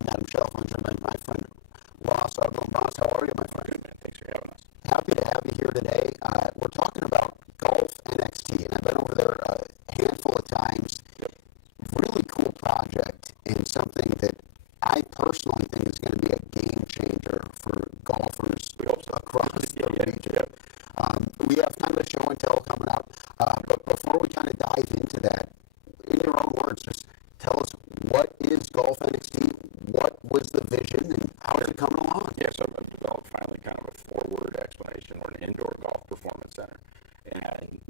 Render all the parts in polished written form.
I'm Adam Shelf. I'm joined by my friend Ross Uglem. Ross, how are you, my friend? Good, man. Thanks for having us. Happy to have you here today. We're talking about Golf NXT, and I've been over there a handful of times. Yep. Really cool project, and something that I personally think is going to be a game changer for golfers across the region. We have kind of a show and tell coming up, but before we kind of dive into that, in your own words, just tell us, what is Golf NXT? What was the vision, and how is it coming along? Yeah, so I've developed finally kind of a four-word explanation. We're an indoor golf performance center, and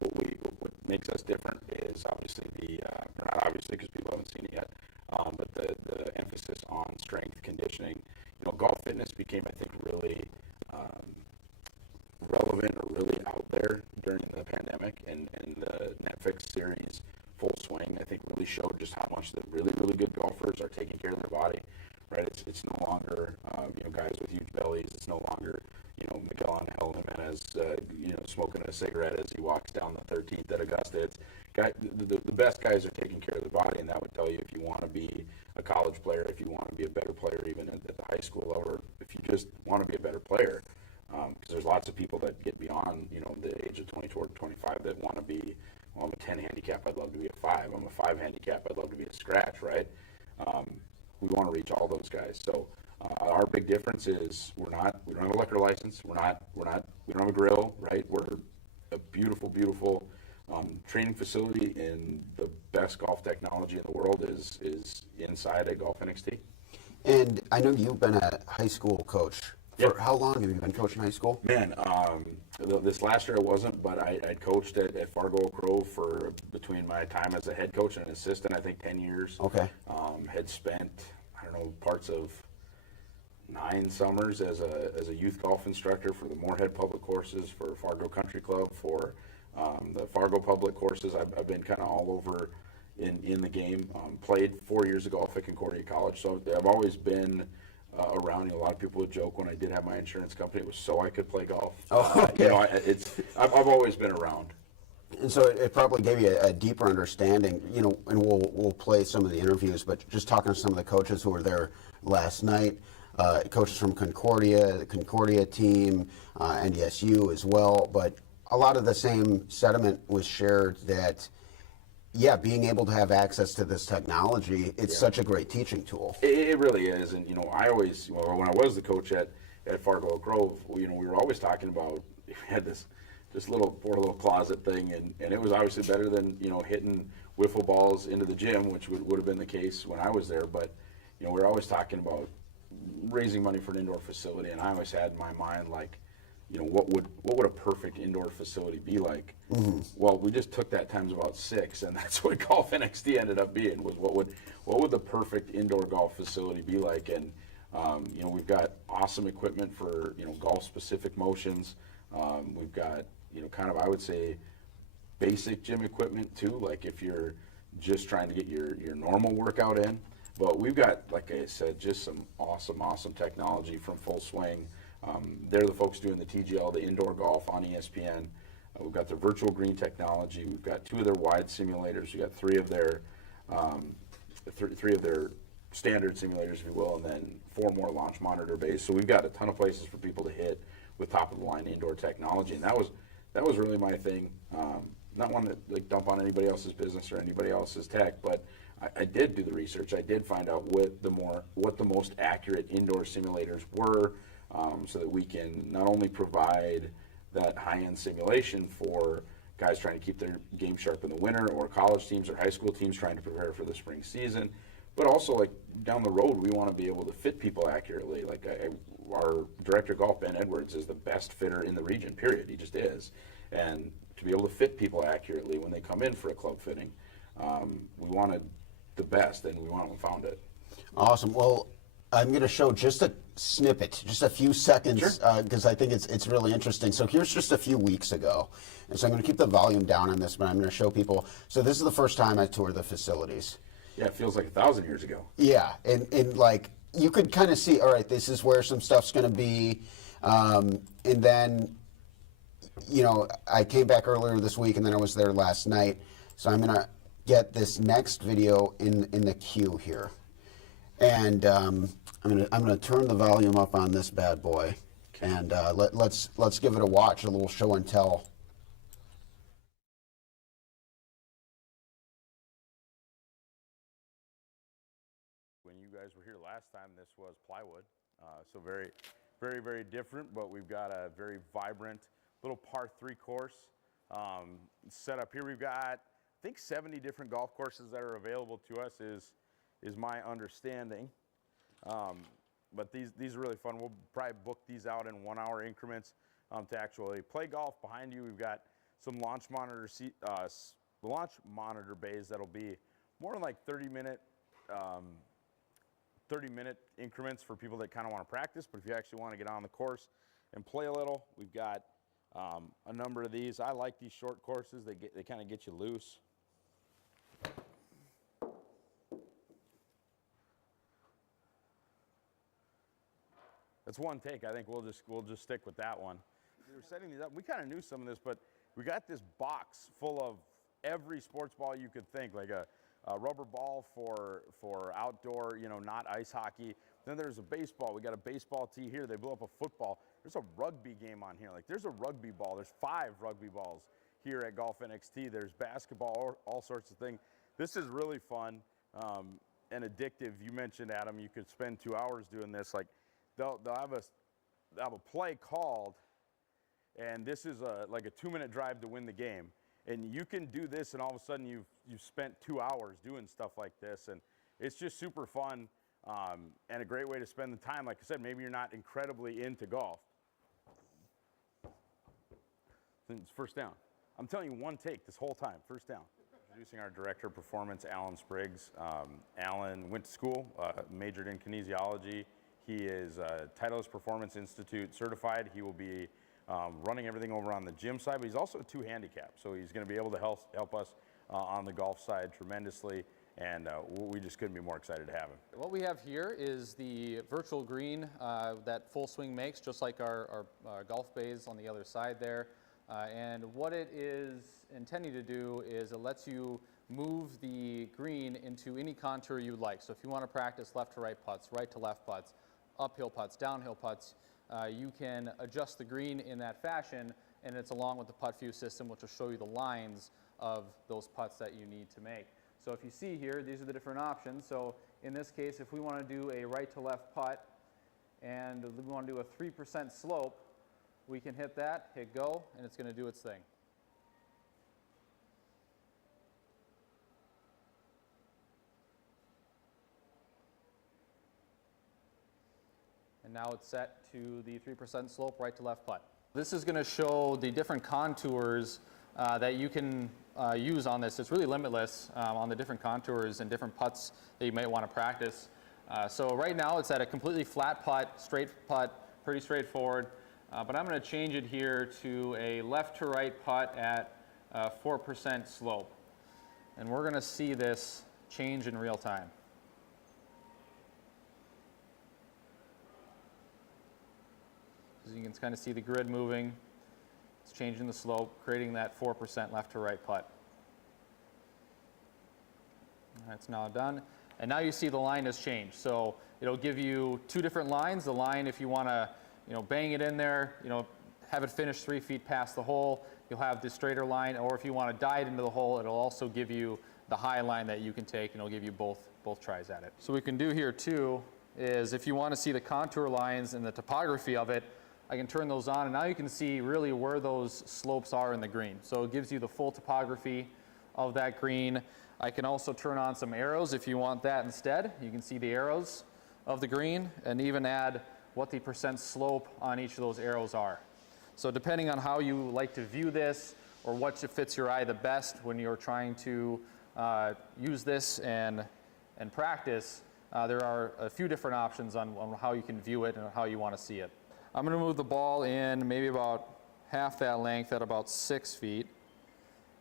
what makes us different is obviously or not obviously because people haven't seen it yet, but the emphasis on strength conditioning. Golf fitness became, I think, really relevant or really out there during the pandemic, and the Netflix series Full Swing, I think, really showed just how much the really, really good golfers are taking care of their body, right? It's no longer, guys with huge bellies. It's no longer, Miguel Angel Jimenez, smoking a cigarette as he walks down the 13th at Augusta. It's the best guys are taking care of their body, and that would tell you if you want to be a college player, if you want to be a better player even at the high school level, or if you just want to be a better player, because there's lots of people that get beyond, the age of 24 to 25 that want to be, well, I'm a 10 handicap, I'd love to be a 5. I'm a 5 handicap, I'd love to be a scratch, right? We want to reach all those guys. So our big difference is we don't have a liquor license. We don't have a grill, right? We're a beautiful training facility, and the best golf technology in the world is inside a Golf NXT. And I know you've been a high school coach. For how long have you been coaching high school? Man, this last year I wasn't, but I coached at Fargo Oak Grove for between my time as a head coach and an assistant, I think 10 years. Okay. Had spent, parts of 9 summers as a youth golf instructor for the Moorhead public courses, for Fargo Country Club, for the Fargo public courses. I've been kind of all over in the game. Played 4 years of golf at Concordia College, so I've always been around. A lot of people would joke when I did have my insurance company, it was so I could play golf. Oh, okay. I've always been around. And so it probably gave you a deeper understanding, and we'll play some of the interviews, but just talking to some of the coaches who were there last night, coaches from Concordia, the Concordia team, NDSU as well, but a lot of the same sentiment was shared that, being able to have access to this technology, it's such a great teaching tool. It really is. And, I always, when I was the coach at Fargo Oak Grove, we were always talking about, we had this poor little closet thing, and it was obviously better than, hitting wiffle balls into the gym, which would have been the case when I was there. But, we were always talking about raising money for an indoor facility, and I always had in my mind, like, what would a perfect indoor facility be like? Mm-hmm. Well, we just took that times about 6, and that's what Golf NXT ended up being. Was what would the perfect indoor golf facility be like? And we've got awesome equipment for golf specific motions. We've got kind of, I would say, basic gym equipment too. Like if you're just trying to get your normal workout in. But we've got, like I said, just some awesome technology from Full Swing. They're the folks doing the TGL, the indoor golf on ESPN. We've got the virtual green technology. We've got 2 of their wide simulators. We've got 3 of their three of their standard simulators, if you will, and then 4 more launch monitor based. So we've got a ton of places for people to hit with top of the line indoor technology, and that was really my thing. Not one to dump on anybody else's business or anybody else's tech, but I did do the research. I did find out what the most accurate indoor simulators were. So that we can not only provide that high-end simulation for guys trying to keep their game sharp in the winter, or college teams or high school teams trying to prepare for the spring season, but also, like, down the road, we want to be able to fit people accurately. Like, our director of golf, Ben Edwards, is the best fitter in the region, period. He just is. And to be able to fit people accurately when they come in for a club fitting, we wanted the best, and we went and found it. Awesome. Well, I'm going to show just a snippet, just a few seconds, because I think it's really interesting. So here's just a few weeks ago. And so I'm going to keep the volume down on this, but I'm going to show people. So this is the first time I toured the facilities. Yeah, it feels like 1,000 years ago. Yeah, and like, you could kind of see, all right, this is where some stuff's going to be. And then, I came back earlier this week, and then I was there last night. So I'm going to get this next video in the queue here. And I'm gonna turn the volume up on this bad boy, and let's give it a watch, a little show and tell. When you guys were here last time, this was plywood, so very, very, very different. But we've got a very vibrant little par 3 course set up here. We've got, I think, 70 different golf courses that are available to us. Is my understanding. But these are really fun. We'll probably book these out in 1 hour increments to actually play golf. Behind you, we've got some launch monitor bays that'll be more than like 30-minute increments for people that kind of want to practice. But if you actually want to get on the course and play a little, we've got a number of these. I like these short courses. They kind of get you loose. That's one take. I think we'll just stick with that one. We were setting these up. We kind of knew some of this, but we got this box full of every sports ball you could think, like a rubber ball for outdoor, not ice hockey. Then there's a baseball. We got a baseball tee here. They blew up a football. There's a rugby game on here. Like, there's a rugby ball. There's 5 rugby balls here at Golf NXT. There's basketball, all sorts of things. This is really fun and addictive. You mentioned, Adam, you could spend 2 hours doing this. Like, they'll have a play called, and this is like a 2-minute drive to win the game. And you can do this, and all of a sudden you've spent 2 hours doing stuff like this, and it's just super fun and a great way to spend the time. Like I said, maybe you're not incredibly into golf. It's first down. I'm telling you, one take this whole time, first down. Introducing our director of performance, Alan Spriggs. Alan went to school, majored in kinesiology. He is Titleist Performance Institute certified. He will be running everything over on the gym side, but he's also 2 handicap, so he's going to be able to help us on the golf side tremendously, and we just couldn't be more excited to have him. What we have here is the virtual green that Full Swing makes, just like our golf bays on the other side there. And what it is intending to do is it lets you move the green into any contour you like. So if you want to practice left to right putts, right to left putts, uphill putts, downhill putts, you can adjust the green in that fashion, and it's along with the putt view system, which will show you the lines of those putts that you need to make. So if you see here, these are the different options. So in this case, if we want to do a right to left putt and we want to do a 3% slope, we can hit that, hit go, and it's going to do its thing. And now it's set to the 3% slope right to left putt. This is going to show the different contours that you can use on this. It's really limitless on the different contours and different putts that you might want to practice. So right now it's at a completely flat putt, straight putt, pretty straightforward. But I'm going to change it here to a left to right putt at 4% slope. And we're going to see this change in real time. As you can kind of see the grid moving, it's changing the slope, creating that 4% left to right putt. That's now done. And now you see the line has changed. So it'll give you 2 different lines. The line, if you want to, bang it in there, have it finish 3 feet past the hole, you'll have the straighter line. Or if you want to dive into the hole, it'll also give you the high line that you can take, and it'll give you both tries at it. So what we can do here too is if you want to see the contour lines and the topography of it, I can turn those on, and now you can see really where those slopes are in the green. So it gives you the full topography of that green. I can also turn on some arrows if you want that instead. You can see the arrows of the green and even add what the percent slope on each of those arrows are. So depending on how you like to view this or what fits your eye the best when you're trying to use this and practice, there are a few different options on how you can view it and how you want to see it. I'm going to move the ball in maybe about half that length at about 6 feet.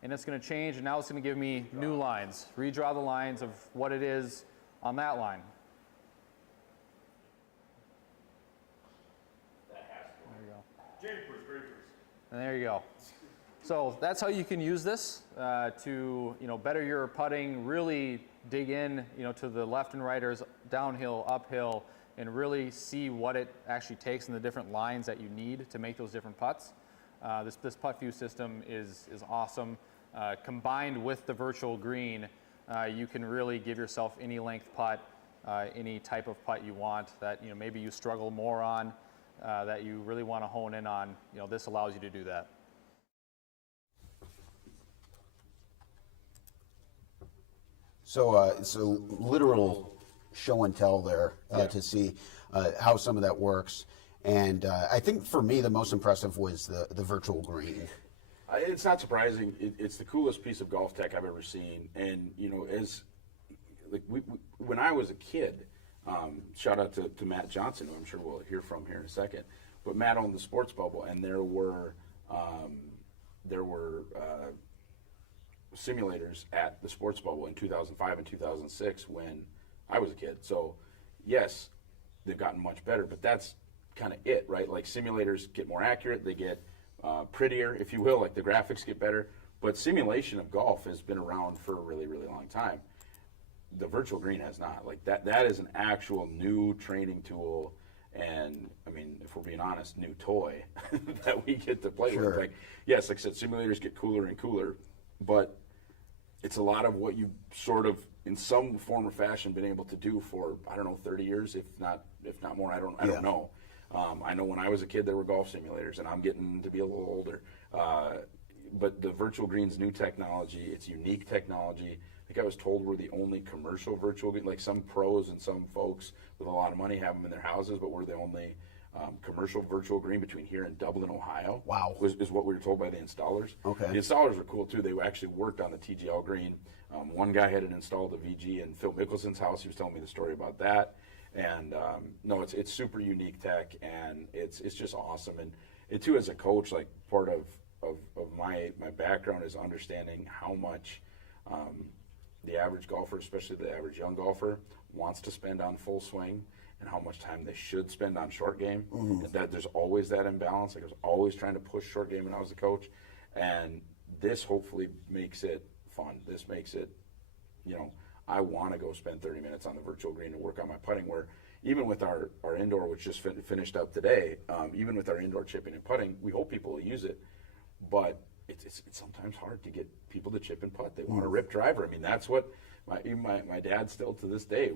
And it's going to change, and now it's going to give me new lines. Redraw the lines of what it is on that line. There you go. And there you go. So that's how you can use this to better your putting, really dig in to the left and righters, downhill, uphill, and really see what it actually takes in the different lines that you need to make those different putts. This putt view system is awesome. Combined with the virtual green, you can really give yourself any length putt, any type of putt you want that maybe you struggle more on, that you really want to hone in on. This allows you to do that. So it's a literal show and tell there to see how some of that works. And I think for me, the most impressive was the virtual green. It's not surprising. It's the coolest piece of golf tech I've ever seen. And, when I was a kid, shout out to Matt Johnson, who I'm sure we'll hear from here in a second. But Matt owned the Sports Bubble, and there were simulators at the Sports Bubble in 2005 and 2006 when I was a kid. So, yes, they've gotten much better, but that's kind of it, right? Like, simulators get more accurate, they get prettier, if you will, like the graphics get better. But simulation of golf has been around for a really, really long time. The virtual green has not. Like, that is an actual new training tool, and I mean, if we're being honest, new toy that we get to play with. Like, yes, like I said, simulators get cooler and cooler, but it's a lot of what you sort of, in some form or fashion, been able to do for, I don't know, 30 years, if not more. I don't know. I know when I was a kid there were golf simulators, and I'm getting to be a little older. But the virtual green's new technology, it's unique technology. I think I was told we're the only commercial virtual green. Like, some pros and some folks with a lot of money have them in their houses, but we're the only commercial virtual green between here and Dublin, Ohio. Wow. Is what we were told by the installers. Okay. The installers were cool too. They actually worked on the TGL green. One guy had it installed at VG in Phil Mickelson's house. He was telling me the story about that. And no, it's super unique tech, and it's just awesome. And it too, as a coach, like, part of my background is understanding how much the average golfer, especially the average young golfer, wants to spend on full swing, and how much time they should spend on short game. And that there's always that imbalance. Like, I was always trying to push short game when I was a coach, and this hopefully makes it fun. This makes it, I want to go spend 30 minutes on the virtual green and work on my putting, where even with our indoor, which just finished up today, even with our indoor chipping and putting, we hope people will use it, but it's sometimes hard to get people to chip and putt. They want a rip driver. I mean, that's what my dad still to this day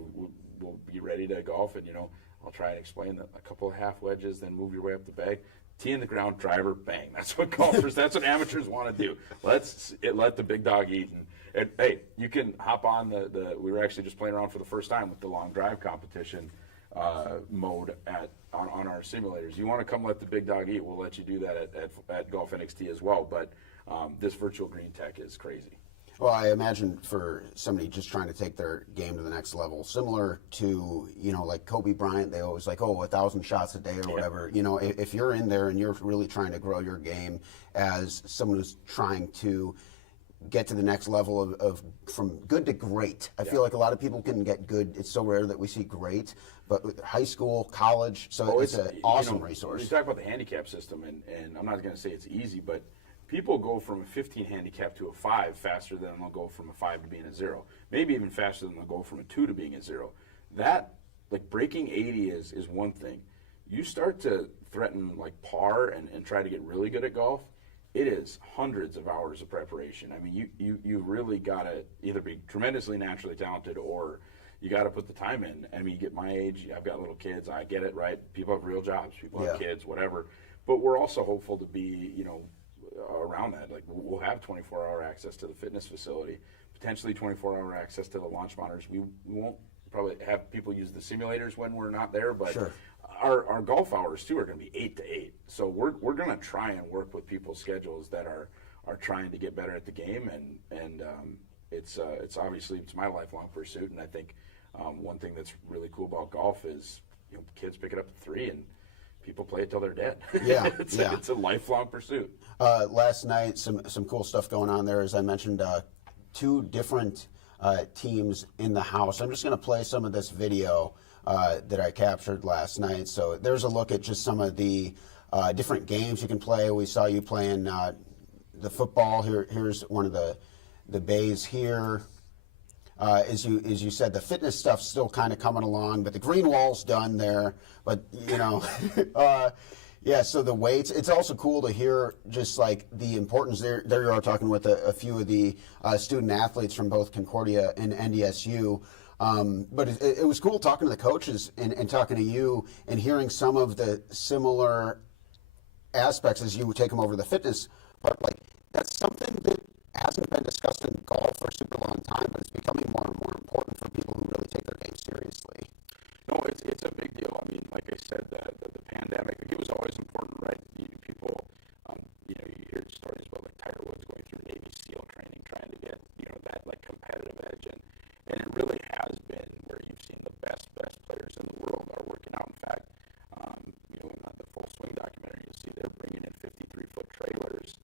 will be ready to golf, and I'll try and explain that a couple of half wedges, then move your way up the bag, tee in the ground, driver, bang. That's what golfers, that's what amateurs want to do. Let the big dog eat. And hey, you can hop on we were actually just playing around for the first time with the long drive competition mode on our simulators. You want to come let the big dog eat, we'll let you do that at Golf NXT as well. But this virtual green tech is crazy. Well, I imagine for somebody just trying to take their game to the next level, similar to, like Kobe Bryant, they always like, 1,000 shots a day or whatever. If you're in there and you're really trying to grow your game as someone who's trying to get to the next level of from good to great. I feel like a lot of people can get good. It's so rare that we see great, but with high school, college, so it's an awesome resource. You talk about the handicap system, and I'm not going to say it's easy, but people go from a 15 handicap to a 5 faster than they'll go from a 5 to being a 0. Maybe even faster than they'll go from a 2 to being a 0. That, like, breaking 80 is one thing. You start to threaten, like, par and try to get really good at golf, it is hundreds of hours of preparation. I mean, you really got to either be tremendously naturally talented, or you got to put the time in. I mean, you get my age, I've got little kids, I get it, right? People have real jobs, people have kids, whatever. But we're also hopeful to be, around that. Like, we'll have 24-hour access to the fitness facility, potentially 24-hour access to the launch monitors. We won't probably have people use the simulators when we're not there, but our golf hours too are going to be 8 to 8. So we're going to try and work with people's schedules that are trying to get better at the game, and it's obviously it's my lifelong pursuit. And I think one thing that's really cool about golf is kids pick it up at 3 and people play it till they're dead. Yeah, it's a lifelong pursuit. Last night, some cool stuff going on there. As I mentioned, 2 different teams in the house. I'm just going to play some of this video that I captured last night. So there's a look at just some of the different games you can play. We saw you playing the football here. Here's one of the bays here. As you said, the fitness stuff's still kind of coming along, but the green wall's done there. But yeah. So the weights. It's also cool to hear just like the importance. There you are talking with a few of the student athletes from both Concordia and NDSU. But it was cool talking to the coaches and talking to you and hearing some of the similar aspects as you take them over the fitness part. Like that's something that hasn't been discussed in golf for a super long time, but it's becoming more and more important for people who really take their game seriously. No, it's a big deal. I mean, like I said, the pandemic, it was always important, right? People, you hear stories about like Tiger Woods going through Navy SEAL training, trying to get, that like competitive edge. And it really has been where you've seen the best players in the world are working out. In fact, in the Full Swing documentary, you'll see they're bringing in 53-foot trailers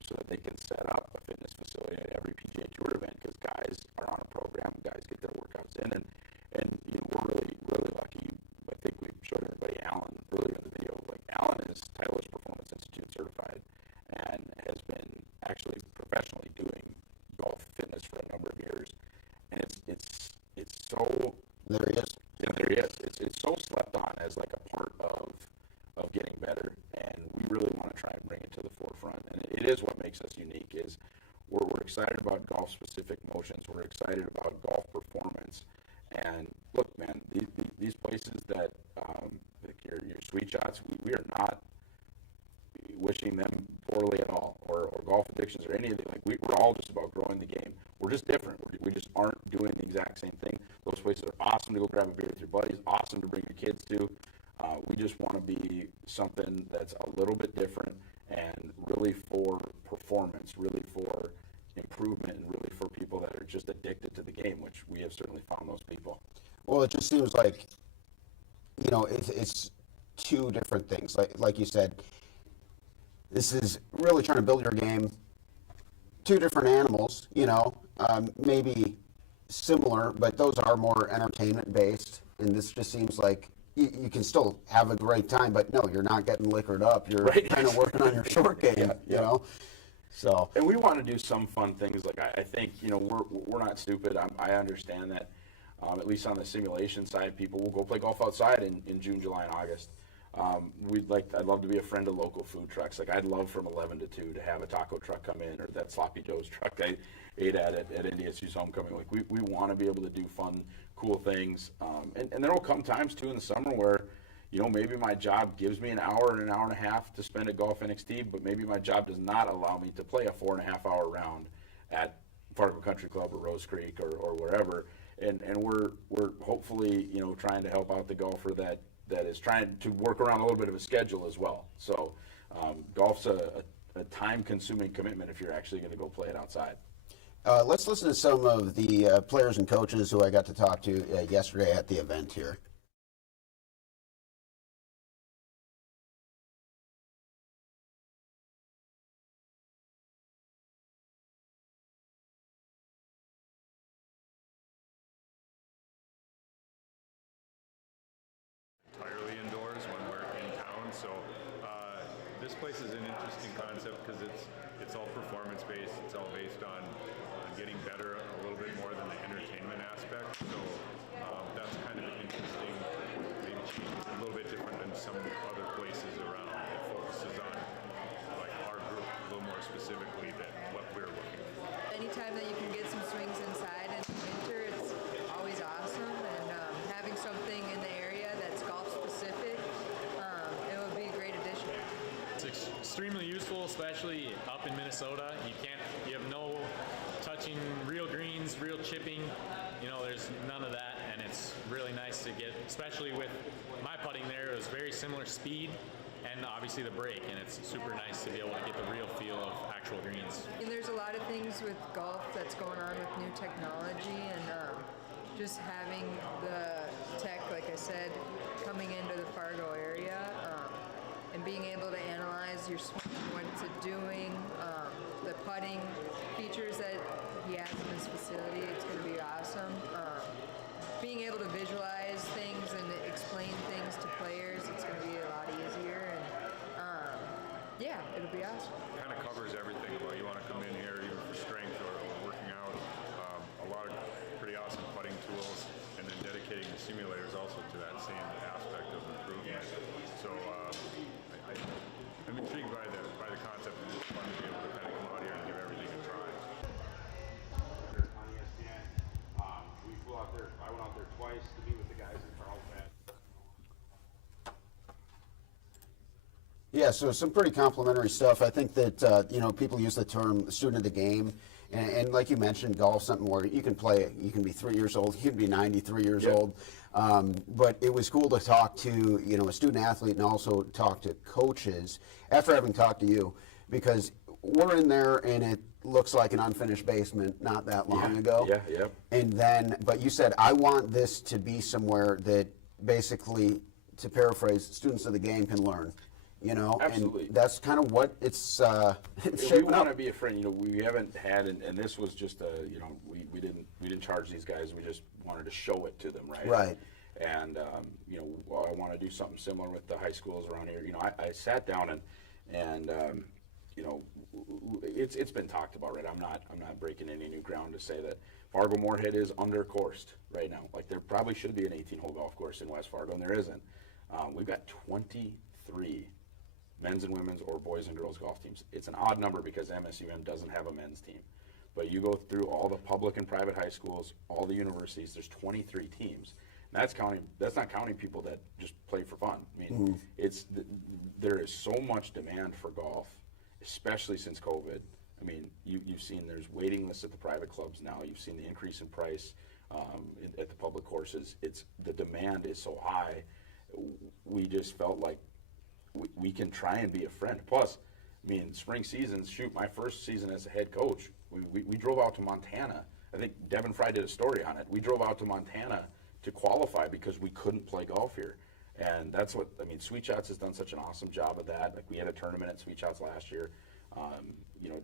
so that they can set up a fitness facility at every PGA Tour event because guys are on a program, guys get their workouts in, and we're really lucky. I think we showed everybody Alan earlier in the video. Like Alan is Titleist Performance Institute certified and has been actually professionally doing golf fitness for a number of years, and it's so There he is. yeah, there he is. It's so slept on as like a part of getting better, and we really want to try and bring it to the forefront. And it is what makes us unique. Is we're excited about golf specific motions. We're excited about golf performance. And look, man, these places that like your sweet shots, we are not wishing them poorly at all, or golf addictions or anything. Like we're all just about growing the game. We're just different. We just aren't doing the exact same thing. Those places are awesome to go grab a beer with your buddies, awesome to bring your kids to. We just want to be something that's a little bit different and really for performance, really for improvement, and really for people that are just addicted to the game, which we have certainly found those people. Well, it just seems like, it's two different things. Like you said, this is really trying to build your game. Two different animals, maybe similar, but those are more entertainment based. And this just seems like you can still have a great time, but no, you're not getting liquored up. You're Right. kind of working on your short game, So, And we want to do some fun things. Like I think we're not stupid. I understand that. At least on the simulation side, people will go play golf outside in June, July, and August. I'd love to be a friend of local food trucks. Like I'd love from 11 to 2 to have a taco truck come in, or that Sloppy Joe's truck I ate at NDSU's homecoming. Like we want to be able to do fun, cool things. And there will come times too in the summer where, maybe my job gives me an hour and a half to spend at Golf NXT, but maybe my job does not allow me to play a 4.5-hour round at Fargo Country Club or Rose Creek or wherever. And we're hopefully, trying to help out the golfer that is trying to work around a little bit of a schedule as well. So golf's a time-consuming commitment if you're actually going to go play it outside. let's listen to some of the players and coaches who I got to talk to yesterday at the event here. Entirely indoors when we're in town. So this place is an interesting concept because it's all performance based. It's all based on getting better a little bit more than the entertainment aspect. So that's kind of interesting. Maybe a little bit different than some other places around. It focuses on like our group a little more specifically than what we're looking for. Anytime that you can get some swings inside in the winter, it's always awesome. And having something in the area that's golf specific, it would be a great addition. It's extremely useful, especially up in Minnesota. You have no touching real greens, real chipping. There's none of that, and it's really nice to get, especially with my putting there. It was very similar speed and obviously the break, and it's super nice to be able to get the real feel of actual greens. And there's a lot of things with golf that's going on with new technology, and just having the tech, like I said, coming into the Fargo area, and being able to analyze your swing, what it's doing, the putting features that he has in his facility, it's going to be awesome. Being able to visualize things and explain things to players, it's going to be a lot easier, and yeah, it'll be awesome. Kind of covers everything. simulators also to that same aspect of improvement. So I'm intrigued by the concept, and it's fun to be able to kind of come out here and give everything a try. On ESPN, we flew out there. I went out there twice to meet with the guys in Carlsbad. Yeah, so some pretty complimentary stuff. I think that people use the term student of the game, and like you mentioned, golf something where you can play. You can be 3 years old, you can be 93 years old. But it was cool to talk to a student athlete and also talk to coaches after having talked to you, because we're in there and it looks like an unfinished basement not that long ago. Yeah, yeah. And then, but you said, I want this to be somewhere that basically, to paraphrase, students of the game can learn. Absolutely. And that's kind of what it's We shaping want to up. be a friend. We haven't had, and this was just we didn't charge these guys. We just wanted to show it to them, right? Right. And I want to do something similar with the high schools around here. I sat down and it's been talked about, right? I'm not breaking any new ground to say that Fargo Moorhead is undercoursed right now. Like, there probably should be an 18-hole golf course in West Fargo, and there isn't. We've got 23 men's and women's or boys and girls golf teams. It's an odd number because MSUM doesn't have a men's team. But you go through all the public and private high schools, all the universities, there's 23 teams. And that's not counting people that just play for fun. I mean, there is so much demand for golf, especially since COVID. I mean, you've seen there's waiting lists at the private clubs now. You've seen the increase in price at the public courses. The demand is so high. We just felt like we can try and be a friend. Plus, I mean, spring seasons, shoot, my first season as a head coach, we drove out to Montana. I think Devin Fry did a story on it. We drove out to Montana to qualify because we couldn't play golf here. And that's what, I mean, Sweet Shots has done such an awesome job of that. Like, we had a tournament at Sweet Shots last year,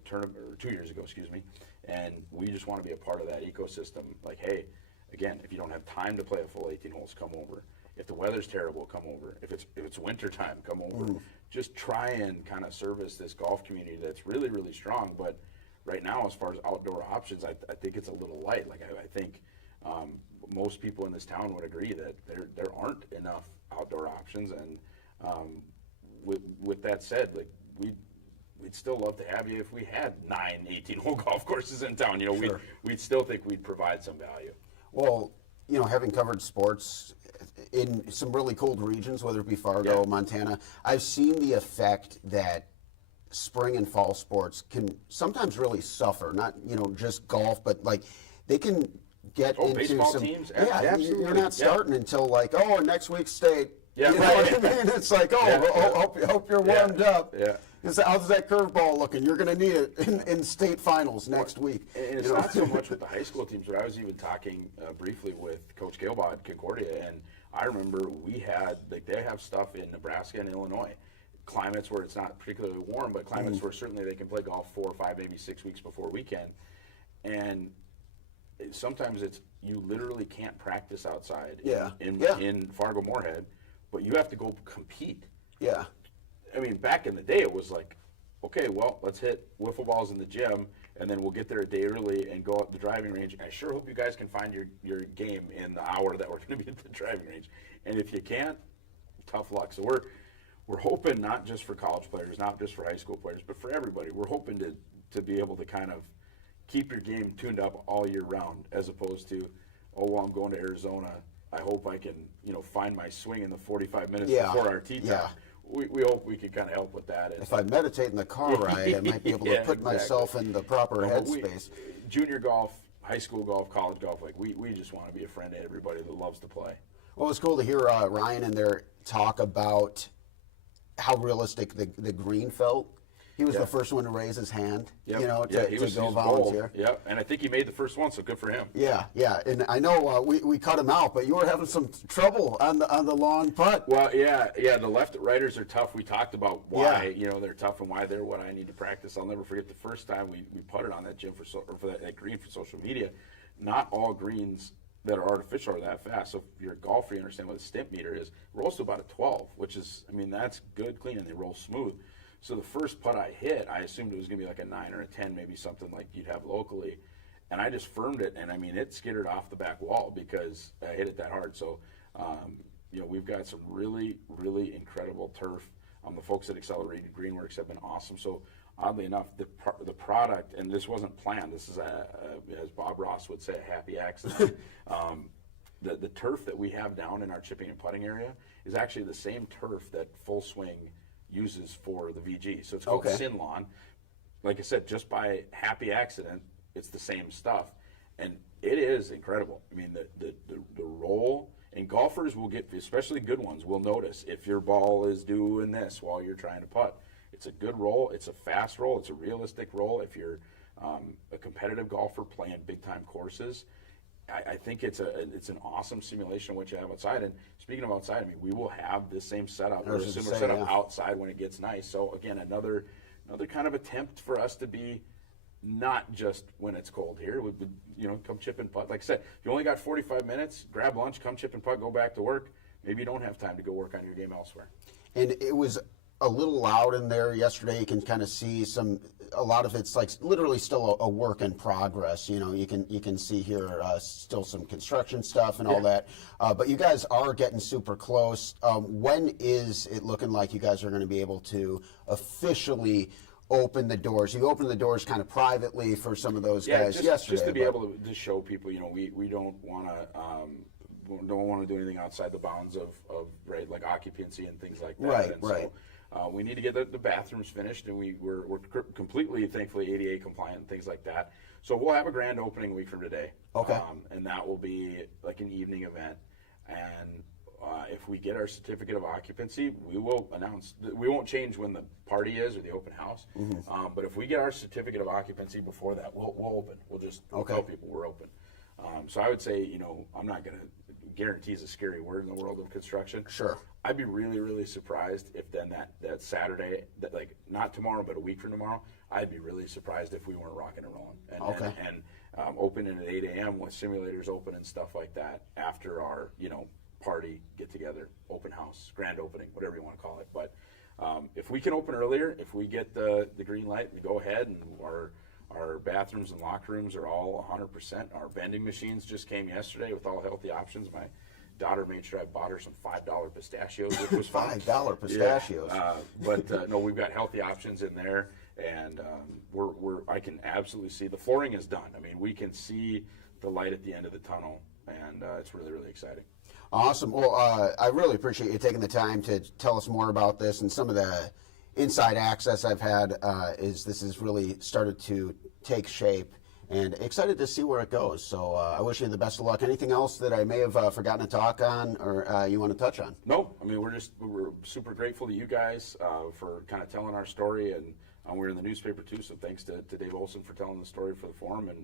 tournament, or 2 years ago, excuse me. And we just want to be a part of that ecosystem. Like, hey, again, if you don't have time to play a full 18 holes, come over. If the weather's terrible, come over. If it's winter time, come over. Just try and kind of service this golf community that's really, really strong. But right now, as far as outdoor options, I think it's a little light. Like, I think most people in this town would agree that there aren't enough outdoor options. And with that said, like, we'd still love to have you if we had 9 18-hole golf courses in town. Sure. We'd still think we'd provide some value. Well, having covered sports in some really cold regions, whether it be Fargo, Montana, I've seen the effect that spring and fall sports can sometimes really suffer. Not just golf, but like they can get into baseball some teams? Yeah, Absolutely. you're not starting until like next week's state. Yeah, you know what I mean? It's like hope you're warmed up. Yeah. How's that curveball looking? You're going to need it in state finals next week. And it's not so much with the high school teams, but I was even talking briefly with Coach Galebot at Concordia, and I remember we had, like, they have stuff in Nebraska and Illinois, climates where it's not particularly warm, but climates where certainly they can play golf 4 or 5, maybe 6 weeks before weekend. And sometimes you literally can't practice outside in Fargo Moorhead, but you have to go compete. Yeah. I mean, back in the day, it was like, okay, well, let's hit wiffle balls in the gym, and then we'll get there a day early and go out the driving range. I sure hope you guys can find your game in the hour that we're going to be at the driving range. And if you can't, tough luck. So we're hoping not just for college players, not just for high school players, but for everybody. We're hoping to be able to kind of keep your game tuned up all year round, as opposed to, oh, well, I'm going to Arizona. I hope I can, find my swing in the 45 minutes before our tee time. Yeah. We hope we can kind of help with that. If I meditate in the car ride, I might be able to put myself in the proper headspace. Junior golf, high school golf, college golf, like we just want to be a friend to everybody that loves to play. Well, it's cool to hear Ryan in there talk about how realistic the green felt. He was the first one to raise his hand, He to was go bold. volunteer. Yep, and I think he made the first one, so good for him. Yeah, and I know we cut him out, but you were having some trouble on the long putt. Well, yeah, the left riders are tough. We talked about why they're tough and why they're what I need to practice. I'll never forget the first time we putted on that gym for that green for social media. Not all greens that are artificial are that fast. So if you're a golfer, you understand what a stimp meter is. It rolls to about a 12, which is, that's good, clean, and they roll smooth. So the first putt I hit, I assumed it was going to be like a 9 or a 10, maybe something like you'd have locally. And I just firmed it, and it skittered off the back wall because I hit it that hard. So We've got some really, really incredible turf. The folks at Accelerated Greenworks have been awesome. So oddly enough, the product, and this wasn't planned, this is, as Bob Ross would say, a happy accident. The turf that we have down in our chipping and putting area is actually the same turf that Full Swing uses for the VG. So it's called Sin Lawn. Like I said, just by happy accident, it's the same stuff. And it is incredible. I mean, the roll, and golfers will get, especially good ones, will notice if your ball is doing this while you're trying to putt. It's a good roll. It's a fast roll. It's a realistic roll. If you're a competitive golfer playing big-time courses, I think it's an awesome simulation of what you have outside. And speaking of outside, I mean, we will have this same setup or a similar setup outside when it gets nice. So again, another kind of attempt for us to be not just when it's cold here. We would, come chip and putt. Like I said, if you only got 45 minutes, grab lunch, come chip and putt, go back to work. Maybe you don't have time to go work on your game elsewhere. And it was a little loud in there yesterday. You can kind of see a lot of it's like literally still a work in progress. You can see here still some construction stuff and all that. But you guys are getting super close. When is it looking like you guys are going to be able to officially open the doors? You opened the doors kind of privately for some of those guys yesterday. Just to be able to show people, we don't want to do anything outside the bounds of right, like occupancy and things like that. Right. So we need to get the bathrooms finished, and we're completely, thankfully, ADA compliant and things like that. So we'll have a grand opening week from today. Okay. And that will be like an evening event. And if we get our certificate of occupancy, we will announce. We won't change when the party is or the open house. Mm-hmm. But if we get our certificate of occupancy before that, we'll open. We'll tell people we're open. So I would say, I'm not going to guarantee is a scary word in the world of construction. Sure. I'd be really, really surprised if then that Saturday, like not tomorrow, but a week from tomorrow, I'd be really surprised if we weren't rocking and rolling. And opening at 8 a.m. with simulators open and stuff like that after our, party, get together, open house, grand opening, whatever you want to call it. But if we can open earlier, if we get the green light and go ahead, and our bathrooms and locker rooms are all 100%. Our vending machines just came yesterday with all healthy options. My daughter made sure I bought her some $5 pistachios, which was fun. $5 pistachios. But no, we've got healthy options in there, and I can absolutely see the flooring is done. I mean, we can see the light at the end of the tunnel, and it's really, really exciting. Awesome. Well, I really appreciate you taking the time to tell us more about this, and some of the inside access I've had is this has really started to take shape, and excited to see where it goes. So I wish you the best of luck. Anything else that I may have forgotten to talk on, or you want to touch on? No, I mean, we're super grateful to you guys for kind of telling our story, and we're in the newspaper too, so thanks to Dave Olson for telling the story for the forum, and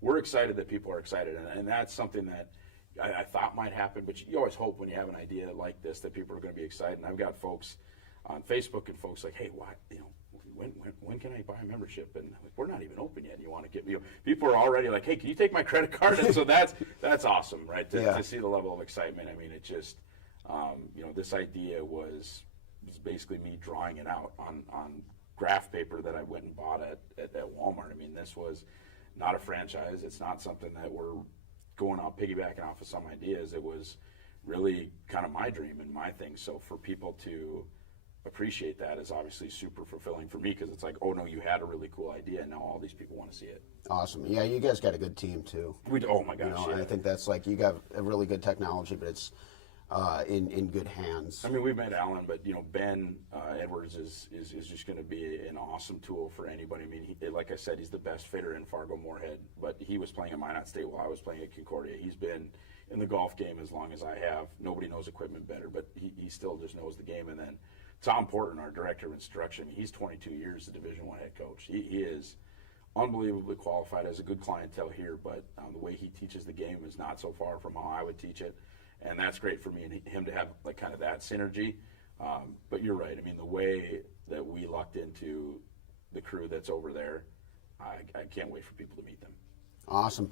we're excited that people are excited, and that's something that I thought might happen, but you always hope when you have an idea like this that people are going to be excited. And I've got folks on Facebook and folks like, hey, why, when can I buy a membership? And like, we're not even open yet. And you want to get, people are already like, hey, can you take my credit card? And so that's awesome, right? To see the level of excitement. I mean, it just, this idea was basically me drawing it out on graph paper that I went and bought at Walmart. I mean, this was not a franchise. It's not something that we're going out piggybacking off of some ideas. It was really kind of my dream and my thing. So for people to appreciate that is obviously super fulfilling for me, because it's like, oh no, you had a really cool idea, and now all these people want to see it. Awesome. Yeah, you guys got a good team too. Oh my gosh. I think that's like, you got a really good technology, but it's in good hands. I mean, we've met Alan, but Ben Edwards is just going to be an awesome tool for anybody. I mean, like I said, he's the best fitter in Fargo-Moorhead, but he was playing at Minot State while I was playing at Concordia. He's been in the golf game as long as I have. Nobody knows equipment better, but he still just knows the game. And then Tom Porton, our director of instruction, he's 22 years the Division I head coach. He is unbelievably qualified, has a good clientele here, but the way he teaches the game is not so far from how I would teach it. And that's great for me and him to have like kind of that synergy. But you're right. I mean, the way that we lucked into the crew that's over there, I can't wait for people to meet them. Awesome.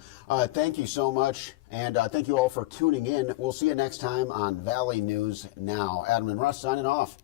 Thank you so much. And thank you all for tuning in. We'll see you next time on Valley News Now. Adam and Russ signing off.